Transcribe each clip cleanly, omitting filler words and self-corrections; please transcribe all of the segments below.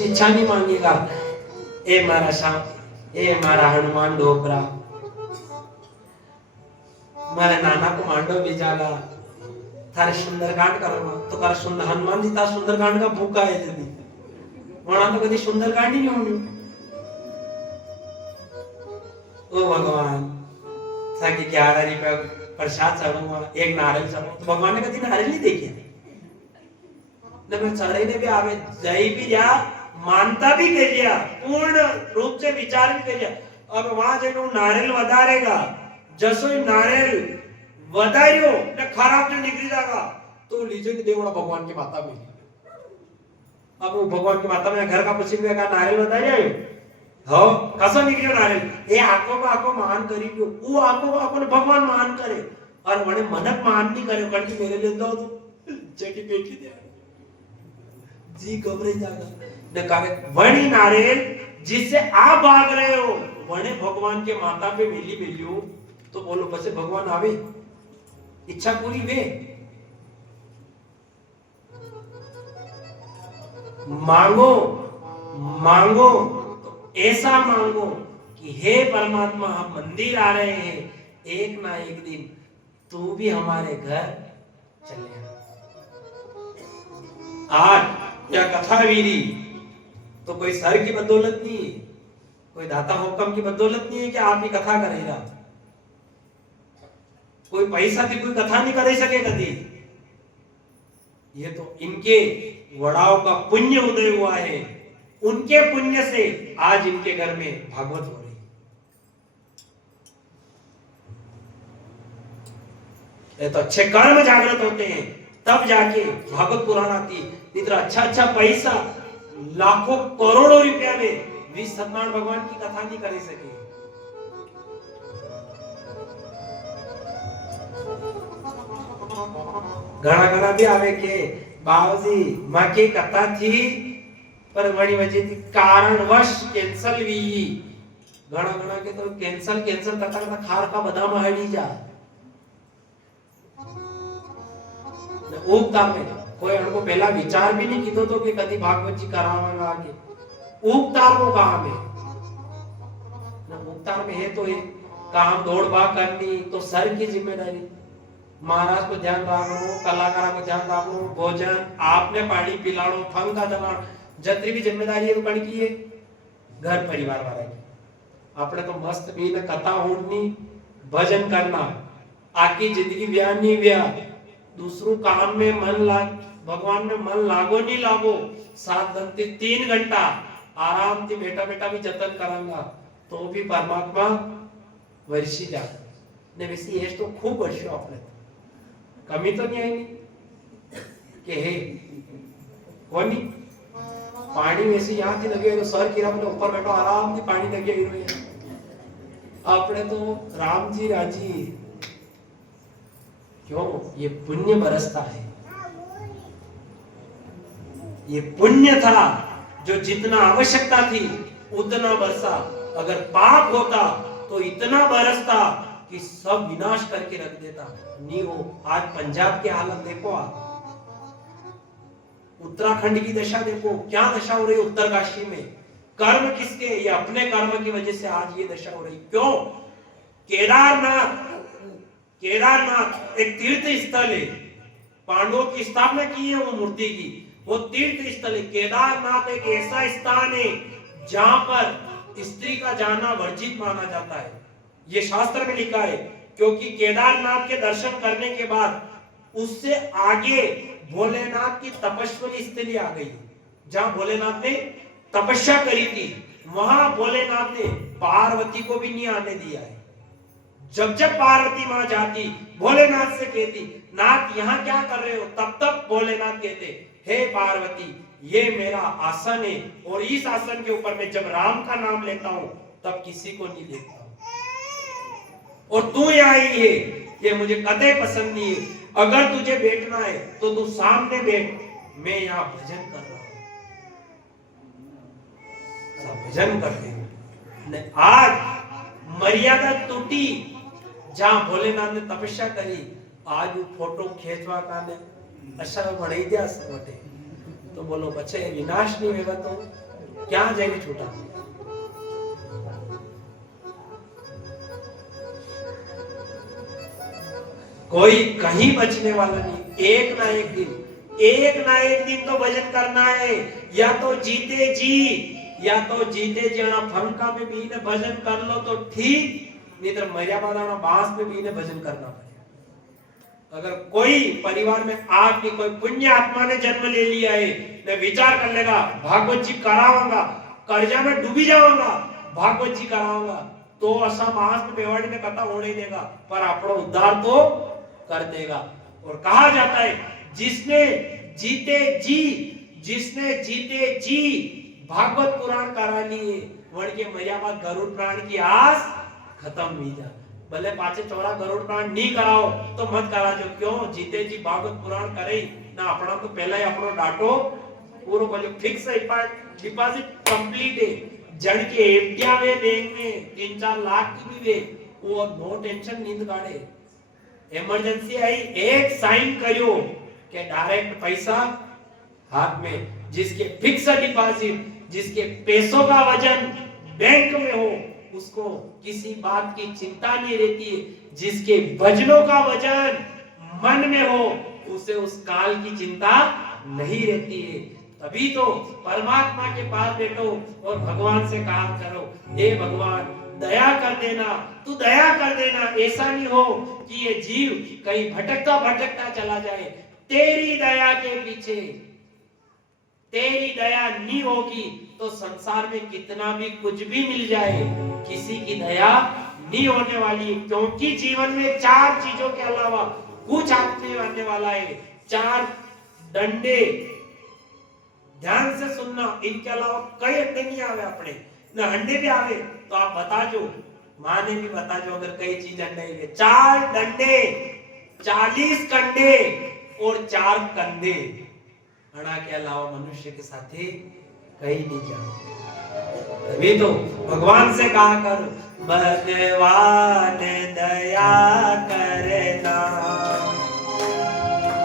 इच्छा नहीं मांगेगा। ए मारा श्याम, ए मारा हनुमान ढोबरा, मारे नाना को मांडो बीजागा, थारे सुंदरकांड करूंगा तो कर सुंदर हनुमान जी ता सुंदरकांड का भूखा है जल्दी वहां तो कभी सुंदरकांड ही नहीं होनी। ओ भगवान ताकि 11 रुपया प्रसाद चढ़ूंगा, एक नारियल चढ़ूंगा, तो भगवान ने कभी नारियल नहीं देखे न मैं चढ़े ने भी आवे जय भी लिया, मानता भी कर लिया, पूर्ण रूप से विचार भी कर लिया। अब वहां जाके नारियल वधारेगा, जसो नारियल वधायो ने खराब जो निकली जाएगा तो लीजिए कि देवड़ा भगवान की माता में। अब वो भगवान की माता में घर का पश्चिम में का नारियल वधारिया हो कसो निकलियो नारियल ए आको को आको मान करी लियो, वो आको को आको ने भगवान मान करे और वने मनक मान नहीं करे कण की मेरे ले दो तो चेटी पेटी दे जी घबराई जाएगा ने कहे वणी नारियल जिससे आप भाग रहे हो वने भगवान के माता पे मिली मिलियो तो बोलो बसे भगवान आवे इच्छा पूरी वे। मांगो मांगो तो ऐसा मांगो कि हे परमात्मा हम मंदिर आ रहे हैं, एक ना एक दिन तू भी हमारे घर चले आ। आज या कथा वीरी तो कोई सर की बदौलत नहीं है, कोई दाता हुक्म की बदौलत नहीं है कि आप ही कथा करेगा, कोई पैसा की कोई कथा नहीं कर सके कभी। ये तो इनके वड़ाओं का पुण्य उदय हुआ है, उनके पुण्य से आज इनके घर में भागवत हो रही है। तो अच्छे कर्म जागृत होते हैं तब जाके भागवत पुराण आती है। इतना अच्छा अच्छा पैसा लाखों करोड़ों रुपया में भी सत्यनारायण भगवान की कथा नहीं कर सके। घना घना भी आवे के बाबूजी मां की कथा थी पर वड़ी वजह थी कारणवश कैंसल हुई। घना घना के तो कैंसल करता करता खार का बदाम हड़ी जा उगता में कोई उनको पहला विचार भी नहीं कीधो तो कि कदी भागवत जी करावांगा आगे उगतार को कहा में न उगतार में है तो ये काम दौड़ भाग करनी तो सर की जिम्मेदारी, महाराज को ध्यान रखो, कलाकार को ध्यान रखो, भोजन आपने पानी पिलाड़ो, फंग का दबाड़ जतरी भी जिम्मेदारी है कण की है घर परिवार वाला की। आपने तो मस्त भी न कथा होनी भजन करना आकी जिंदगी ब्याह नहीं ब्याह दूसरों काम में मन लाग भगवान में मन लागो नहीं लागो 7 घंटे 3 घंटा आराम से बेटा बेटा भी जतन करांगा तो भी परमात्मा वर्षी जा ने वैसी एज तो खूब वर्षो आपने कमी तो नहीं आई कि हे कोनी पानी वैसे यहाँ थी लगे तो सर की अपने ऊपर बैठो आराम से पानी लगे हुए अपने तो राम जी राजी क्यों ये पुण्य बरसता है, ये पुण्य था जो जितना आवश्यकता थी उतना बरसा। अगर पाप होता तो इतना बरसता कि सब विनाश करके रख देता नहीं हो। आज पंजाब की हालत देखो, आप उत्तराखंड की दशा देखो, क्या दशा हो रही है उत्तरकाशी में। कर्म किसके? ये अपने कर्म की वजह से आज ये दशा हो रही। क्यों? केदारनाथ एक तीर्थ स्थल है, पांडवों की स्थापना की है वो मूर्ति की, वो तीर्थ स्थल है। केदारनाथ एक ऐसा स्थान है जहां पर स्त्री का जाना वर्जित माना जाता है, ये शास्त्र में लिखा है। क्योंकि केदारनाथ के दर्शन करने के बाद उससे आगे भोलेनाथ की तपस्वी स्थली आ गई, जहां भोलेनाथ ने तपस्या करी थी। वहां भोलेनाथ ने पार्वती को भी नहीं आने दिया है। जब जब पार्वती मां जाती भोलेनाथ से कहती नाथ यहाँ क्या कर रहे हो, तब तब भोलेनाथ कहते हे पार्वती ये मेरा आसन है और इस आसन के ऊपर मैं जब राम का नाम लेता हूं तब किसी को नहीं लेता और तू यहाँ आई है ये मुझे कतई पसंद नहीं है। अगर तुझे बैठना है तो तू सामने बैठ, मैं यहाँ भजन कर रहा हूं। भजन करते हैं। आज मर्यादा टूटी, जहां भोलेनाथ ने तपस्या करी आज वो फोटो खेचवा का ने अशा बनाई दिया सबटे तो तो बोलो बच्चे विनाश नहीं होगा तो क्या जाएंगे छूटा। कोई कहीं बचने वाला नहीं। एक ना एक दिन तो भजन करना है, या तो जीते जी फंका में भी ने भजन कर लो तो ठीक, नहीं तो मरिया बादाना बांस में भी ने भजन करना पड़ेगा। अगर कोई परिवार में आपकी कोई पुण्य आत्मा ने जन्म ले लिया है, ने विचार कर लेगा भागवत जी कराऊंगा, कर्जा में डूबी जाऊंगा, भागवत जी कराऊंगा, तो ऐसा मास में बेवाड़ी ने कथा होने देगा, पर अपना उद्धार तो कर देगा। और कहा जाता है जिसने जीते जी भागवत पुराण करा लिए, वण के मर्या बाद गरुड़ प्राण की आस खत्म हुई जा। भले पाचे चौरा गरुड़ प्राण नहीं कराओ तो मत करा जो, क्यों जीते जी भागवत पुराण करे ना, अपना तो पहला ही अपनो डाटो पूरो बोलो फिक्स डिपॉजिट कंप्लीट है। जड़ के एफडिया वे बैंक में 3-4 लाख की भी वे, वो नो टेंशन नींद काढ़े। इमरजेंसी आई एक साइन करियो के डायरेक्ट पैसा हाथ में, जिसके फिक्स डिपॉजिट, जिसके पैसों का वजन बैंक में हो, उसको किसी बात की चिंता नहीं रहती है। जिसके भजनों का वजन मन में हो, उसे उस काल की चिंता नहीं रहती है। तभी तो परमात्मा के पास बैठो और भगवान से कहा करो, हे भगवान दया कर देना, तू दया कर देना। ऐसा नहीं हो कि ये जीव कहीं भटकता चला जाए। तेरी दया के पीछे, तेरी दया नहीं होगी तो संसार में कितना भी कुछ भी मिल जाए, किसी की दया नहीं होने वाली। क्योंकि जीवन में 4 चीजों के अलावा कुछ हाथ में आने वाला है। 4 डंडे, ध्यान से सुनना, इनके अलावा कई अड्डे नहीं आवे अपने, न हंडे भी आवे तो आप बता जो, माँ ने भी बता जो अगर कई चीज अंडे है। 4 डंडे, 40 कंडे और 4 कंधे, हड़ा के अलावा मनुष्य के साथी कहीं नहीं जाओ। तभी तो भगवान से कहा कर, भगवान दया करना,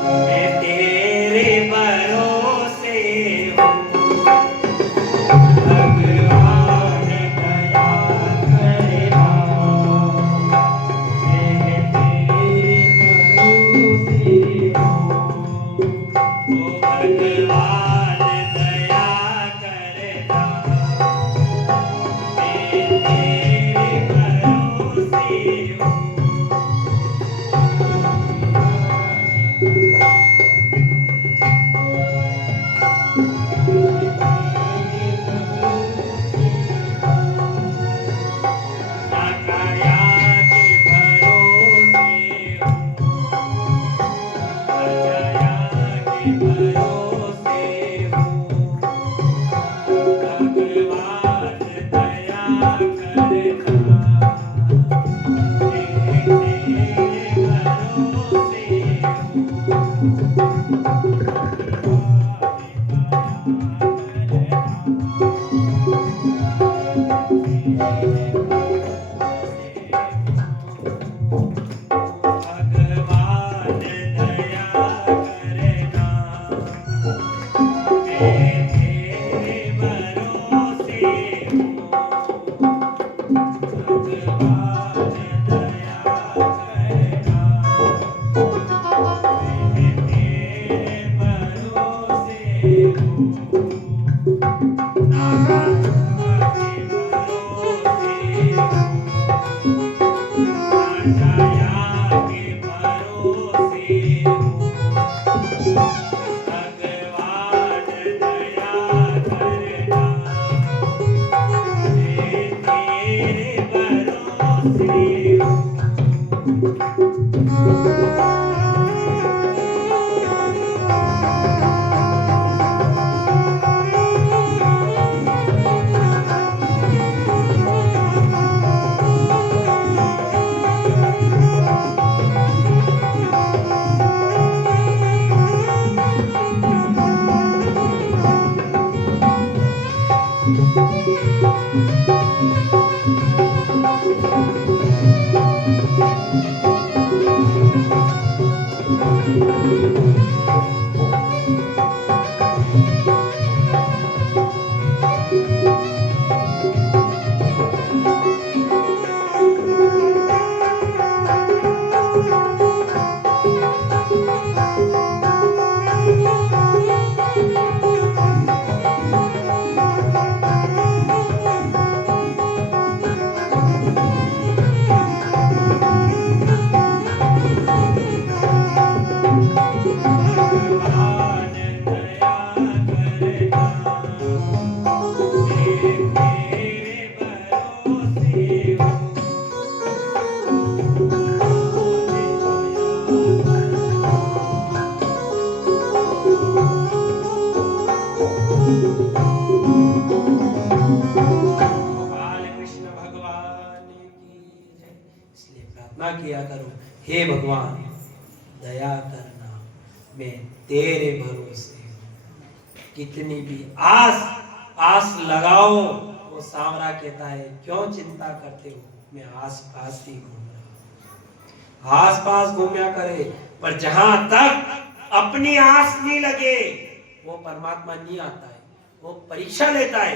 मैं तेरे भरोसे हूँ। भगवान दया करना, मैं तेरे भरोसे हूँ। ओ भगवान दया करना, मैं तेरे भरोसे हूँ। प्रार्थना किया करो, हे भगवान दया करना, मैं तेरे भरोसे हूं। कितनी भी आस लगाओ, वो सांवरा कहता है क्यों चिंता करते हो, मैं आस पास ही घूम रहा, आस पास घूमया करे, पर जहां तक अपनी आस नहीं लगे वो परमात्मा नहीं आता है। वो परीक्षा लेता है,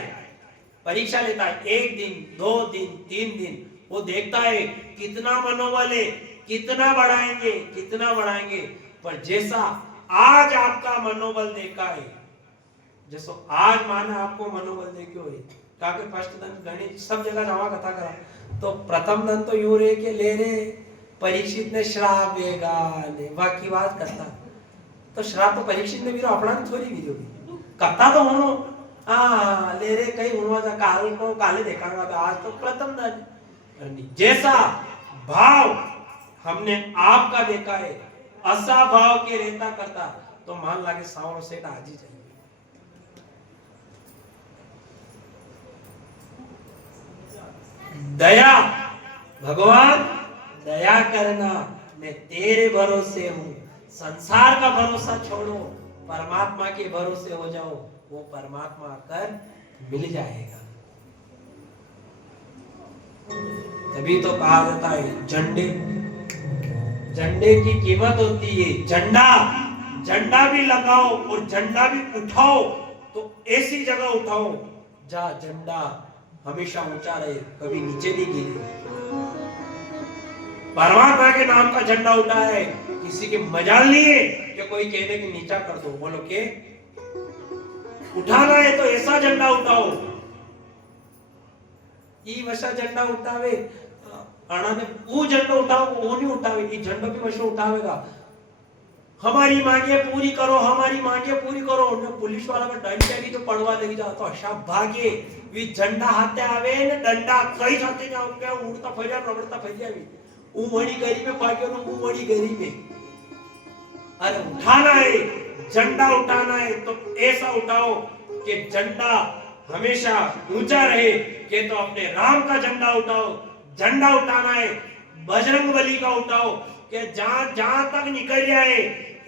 परीक्षा लेता है, 1 दिन 2 दिन 3 दिन, वो देखता है कितना मनोबल है, कितना बढ़ाएंगे, कितना बढ़ाएंगे। पर जैसा आज आपका मनोबल देखा है, जैसो आज माने आपको मनोबल देखो है, काके फर्स्ट दिन गणित सब जगह जमा कथा करा, तो प्रथम दिन तो यूं रे के ले रे परीक्षित ने श्राप देगा ने बाकी बात करता, तो श्राप तो परीक्षित ने भी अपना थोड़ी भी जो कथा तो होनो ले रे कहीं होना जा, काल को काले देखांगा, तो आज तो प्रथम दिन। जैसा भाव हमने आपका देखा है, असा भाव के रहता करता, तो मान लागे सावरो सेठ आज ही चाहिए। दया, भगवान दया करना, मैं तेरे भरोसे हूं। संसार का भरोसा छोड़ो, परमात्मा के भरोसे हो जाओ, वो परमात्मा आकर मिल जाएगा। तभी तो कहा जाता है झंडे, झंडे की कीमत होती है। झंडा भी लगाओ और झंडा भी उठाओ, तो ऐसी जगह उठाओ जहां झंडा हमेशा ऊंचा रहे, कभी नीचे नहीं गिरे। परमात्मा के नाम का झंडा उठाया है, किसी के मजाल नहीं है कि कोई कह दे कि नीचा कर दो, बोलो के उठाना है तो ऐसा झंडा उठाओ। ई वशा झंडा उठावे आना ने वो झंडा उठाओ, वो नहीं उठावे, ई झंडा भी वशा उठावेगा। हमारी मांगे पूरी करो, हमारी मांगे पूरी करो, ने पुलिस वाला का डंडा की तो पड़वा लगी जा, तो अशा भागे वी झंडा हाथे आवे ने डंडा कई साथे ने आके उड़ता फरिया रगड़ता फरिया वी उमड़ी गरी में भाग्यो ने उमड़ी गरी में। अरे उठाना है, झंडा उठाना है तो ऐसा उठाओ कि झंडा हमेशा ऊंचा रहे, कि तो अपने राम का झंडा उठाओ। झंडा उठाना है बजरंगबली का उठाओ, कि जहां तक निकल जाए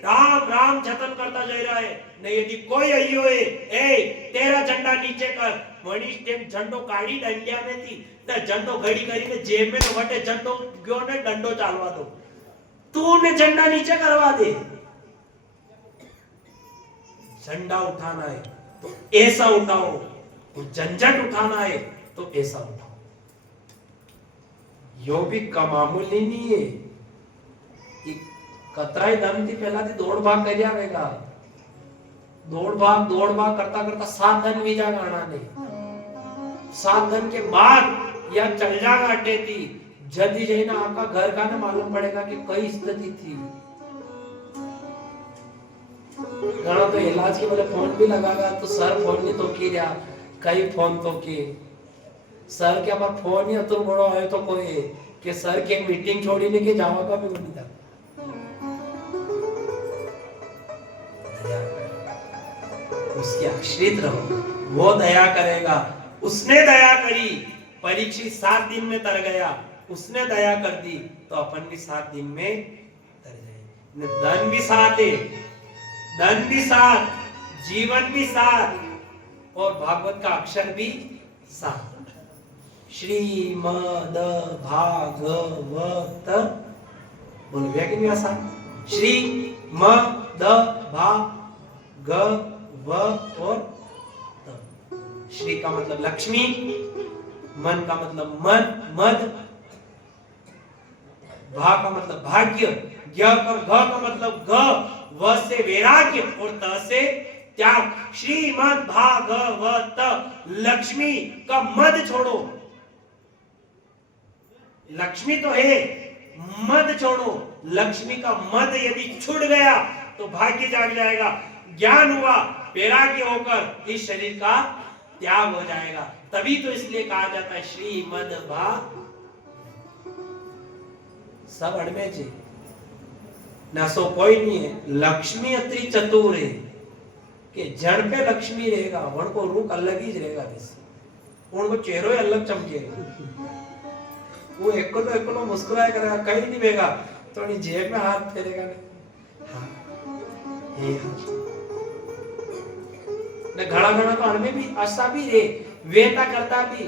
राम राम जतन करता जा रहा है। नहीं यदि कोई अयो है, ए तेरा झंडा नीचे कर, वणी टेम झंडो काढ़ी डंडिया में थी, तो झंडो घड़ी કરીને जेब में तो वटे झंडो गयो ने डंडो चालवा दो, तू ने झंडा नीचे करवा दे। झंडा उठाना है तो ऐसा उठाओ, झंझट उठाना है तो ऐसा उठाओ। यो भी कमामूली नहीं है, कतराई दम थी पहला थी दौड़ भाग कर जाएगा, दौड़ भाग करता करता 7 दिन भी जागा आना नहीं। 7 दिन के बाद या चल जागा अटे थी, जल्दी जाए ना आपका घर का ना मालूम पड़ेगा कि कई स्थिति थी। घणा तो इलाज के बोले फोन भी लगागा, तो सर फोन नहीं तो की रहा, कई फोन तो के सर के पर फोन ही अतुल बड़ो आयो तो कोई कि सर के मीटिंग छोड़ी नहीं के जावा का भी नहीं था। उसके आश्रित रहो, वो दया करेगा। उसने दया करी, परीक्षित 7 दिन में तर गया, उसने दया कर दी तो अपन भी 7 दिन में तर जाए। धन भी साथ है, धन भी साथ, जीवन भी साथ, और भागवत का अक्षर भी साथ। श्रीमद भागवत बोल गया कि नहीं आसान? श्रीमद भागवत और श्री का मतलब लक्ष्मी, मन का मतलब मद, भा का मतलब भाग्य, ग का मतलब ग, व से वैराग्य और त से त्याग। श्रीमद् भागवत, लक्ष्मी का मद छोड़ो, लक्ष्मी तो है, मद छोड़ो। लक्ष्मी का मद यदि छूट गया तो भाग्य जाग जाएगा, ज्ञान हुआ, वैराग्य होकर इस शरीर का त्याग हो जाएगा। तभी तो इसलिए कहा जाता है श्रीमद् भागवत। सब अड़मे चे ना, सो कोई नहीं है। लक्ष्मी अति चतुर है कि जड़ पे लक्ष्मी रहेगा, उनको रूप अलग ही रहेगा, उनको चेहरो अलग चमकेगा। वो एकलो मुस्कुराया करेगा, कहीं नहीं भेगा, थोड़ी जेब में हाथ फेरेगा नहीं। हाँ, ये हाथ ने घड़ा घड़ा तो हमें भी आशा भी रे, वेता करता भी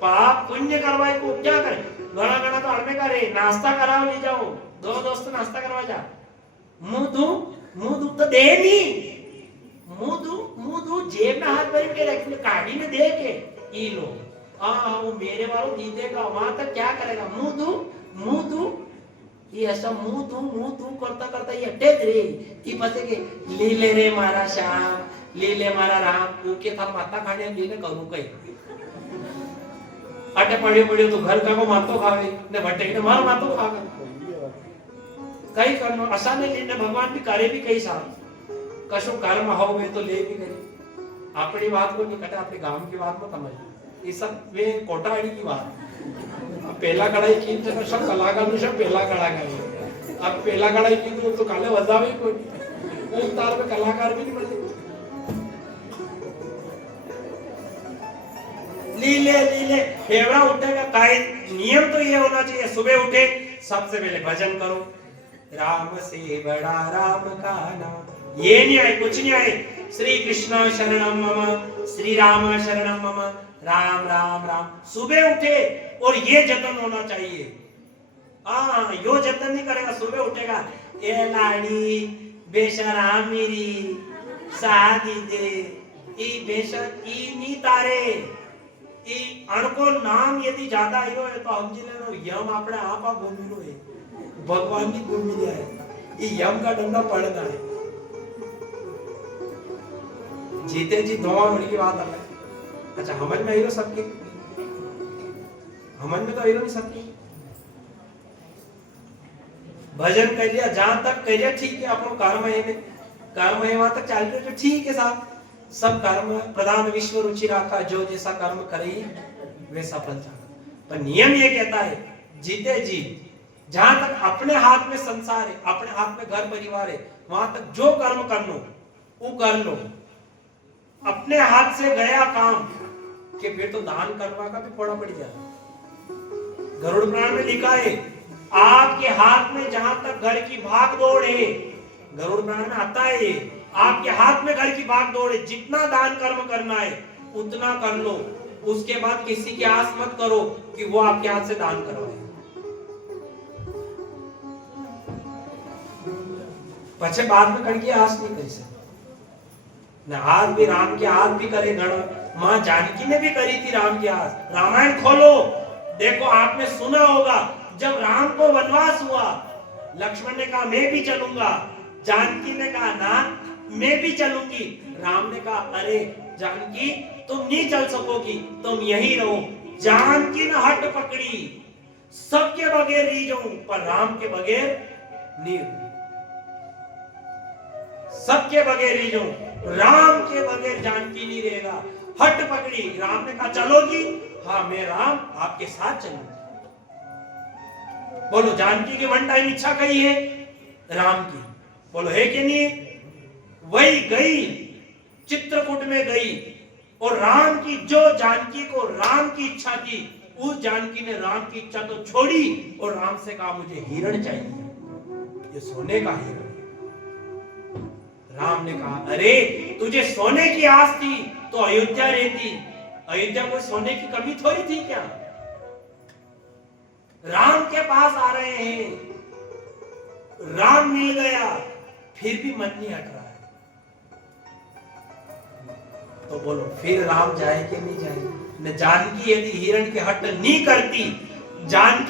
पाप पुण्य करवाए को क्या करे, घड़ा घड़ा तो हमें करे, नाश्ता कराओ ले जाओ, दो दोस्त नाश्ता करवा जा, मुंह दू तो दे नहीं, मुंह दू जेब में हाथ भर के रख ले, गाड़ी में दे के ई लो, वो मेरे वालों दी देगा, वहां तक क्या करेगा, मुंह दू ये ऐसा मुंह दू करता करता ये अटेच रे, ये फसे के लीले रे मारा श्याम, लीले मारा राम, ऊके था माता खाने लीले करूं कहीं अटे पड़ियो तो घर का को मातो खावे ने भटे ने मार मातो खावे कई करनो असा ने लीने भगवान भी करे भी कई साल कशो कर्म होवे तो ले भी करी, अपनी बात को नहीं कहते, अपने गांव की बात को समझ, ये सब वे कोटाड़ी की बात, पहला कड़ाई की तो सब कलाकार ने सब पहला कड़ा गए, अब पहला कड़ाई की तो काले वजावे कोई उस तार पे कलाकार भी नहीं बने। लीले फेवड़ा उठेगा, काय नियम तो ये होना चाहिए, सुबह उठे सबसे पहले भजन करो, राम से बड़ा राम का नाम, ये नहीं आए कुछ नहीं आए, श्री कृष्ण शरणम मम, श्री राम शरणम मम, राम राम राम, सुबह उठे और ये जतन होना चाहिए। यो जतन नहीं करेगा, सुबह उठेगा ए लाड़ी बेशराम मेरी शादी दे, ई बेशक ई नी तारे, ई अणको नाम यदि ज्यादा आयो है तो समझी लेनो यम अपने आप घूमी लो है, भगवान की घूमी लिया है, ये यम का डंडा पड़ना है, जीते जी धोआ बड़ी की बात अलग। अच्छा हमन में हीरो सबके, हमन में तो हीरो नहीं सबके, भजन कर लिया जहां तक कर लिया ठीक है, अपन कर्म है वहां तक चल रहे तो ठीक है साहब, सब कर्म प्रधान विश्व रुचि रखा, जो जैसा कर्म करे वैसा फल चाहे, पर नियम ये कहता है जीते जी जहां तक अपने हाथ में संसार है, अपने हाथ में घर परिवार है, वहां तक जो कर्म करनो वो कर लो, अपने हाथ से गया काम कि फिर तो दान करवा का भी पड़ा पड़ जाए। गरुड़ पुराण में लिखा है आपके हाथ में जहां तक घर की भाग दौड़ है, गरुड़ पुराण में आता है आपके हाथ में घर की भाग दौड़ है, जितना दान कर्म करना है उतना कर लो, उसके बाद किसी की आस मत करो कि वो आपके हाथ से दान करवाए, पछे बाद में करके आस नहीं कर सकते। आज भी राम के हाथ भी करे गण, मां जानकी ने भी करी थी राम के हाथ, रामायण खोलो देखो, आपने सुना होगा जब राम को वनवास हुआ, लक्ष्मण ने कहा मैं भी चलूंगा, जानकी ने कहा ना मैं भी चलूंगी, राम ने कहा अरे जानकी तुम नहीं चल सकोगी, तुम यहीं रहो, जानकी ने हट पकड़ी, सबके बगैर रही जाऊं पर राम के बगैर नहीं, सबके बगैर रही जाऊं, राम के बगैर जानकी नहीं रहेगा, हट पकड़ी, राम ने कहा चलोगी, हाँ मैं राम आपके साथ चलूंगा, बोलो जानकी की वन टाइम इच्छा कही है राम की, बोलो है कि नहीं, वही गई चित्रकूट में गई और राम की जो जानकी को राम की इच्छा थी, उस जानकी ने राम की इच्छा तो छोड़ी और राम से कहा मुझे हिरण चाहिए, ये सोने का हिरण। राम ने कहा अरे तुझे सोने की आस थी तो अयोध्या रहती, अयोध्या में सोने की कमी थोड़ी थी क्या, राम के पास आ रहे हैं, राम मिल गया फिर भी मन नहीं हट रहा है, तो बोलो फिर राम जाए कि नहीं जाए, न जानकी यदि हिरण के हट नहीं करती, जानकी